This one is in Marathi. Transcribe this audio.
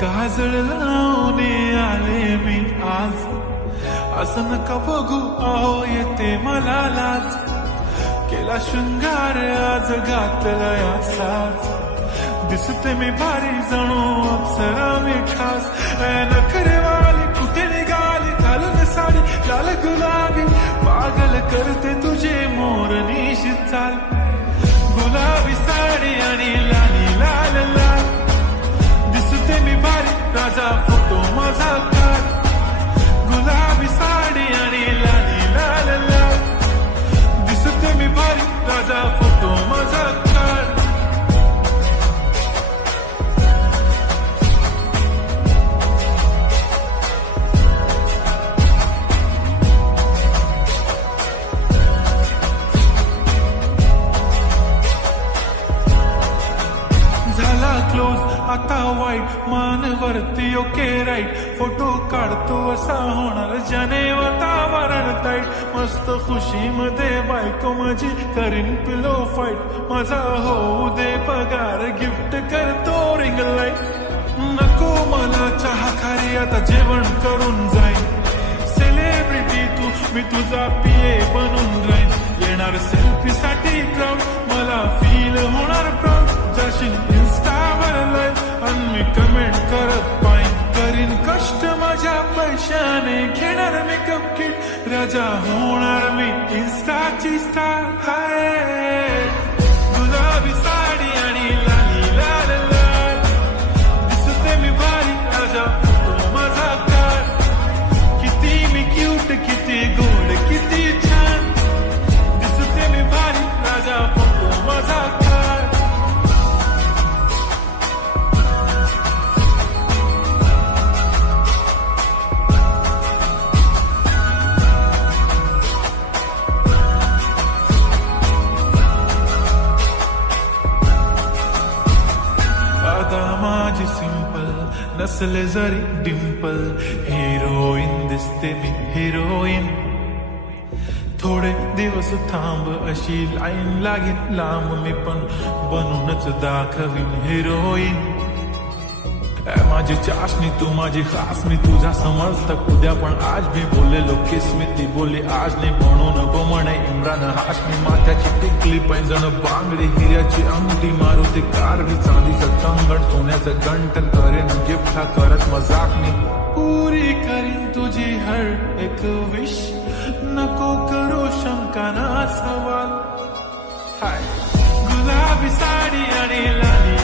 काजळ लावून आले मी आज, असं नका बघू अहो येते मला लाज. केला शृंगार आज घातला असाच, दिसते मी भारी जणू अप्सरा मी खास. नखरेवाली कुठे निघाली घालून साडी लाल गुलाबी, पागल करते तुझे मोरनीशी चाल. गुलाबी साडी आणि लाली लाल लाल, दिसते मी भारी राजा फोटो माझा काढ. गुलाबी साडी आणि लाली लाल लाल, दिसते मी भारी राजा फोटो माझा काढ. आता वाईट मानवरती ओके राईट, फोटो काढतो असा होणार ज्याने वातावरण ताईट. मस्त खुशी मध्ये बायको माझी करीन पिलो फाईट, माझा होऊ दे पगार गिफ्ट करतो रिंग लाईट. नको मला चहा खारी आता जेवण करून जाईन, सेलिब्रिटी तू मी तुझा पिये बनून राहीन. येणार सेल्फी साठी क्राऊड मला फील होणार प्राऊड, जाशील इन्स्टावर लाईव्ह आणि मी कमेंट करत पाईन. करीन कष्ट माझ्या पैशाने घेणार मेकअप किट, राजा होणार मी इन्स्टाची स्टार. हाय गुलाबी साडी आणि लाली लाल लाल, दिसते मी भारी राजा फोटो माझा काढ. किती मी क्यूट किती गोड किती छान, दिसते मी भारी राजा फोटो माझा काढ. माझी सिंपल नसले जरी डिंपल, हिरोईन दिसते मी हिरोईन. थोडे दिवस थांब अशी लाईन लागेल लांब, मी पण बनूनच दाखवीन हिरोईन. माझी चाशनी तू माझी खास, मी तुझा समर्थक उद्या पण आज भी बोललेलो किस मी. ती बोली आज नाही म्हणून गो म्हणे इम्रान हाशमी. माथ्याची टिकली पैंजण बांगडी हिऱ्याची अंगठी, मारुती कारवी चांदीचं कंगण सोन्याचं गंटन. करेन गिफ्ट हा करत मजाक मी, पुरी करीन तुझी हर एक विश. नको करू शंका ना सवाल. हाय गुलाबी साडी आणि लाली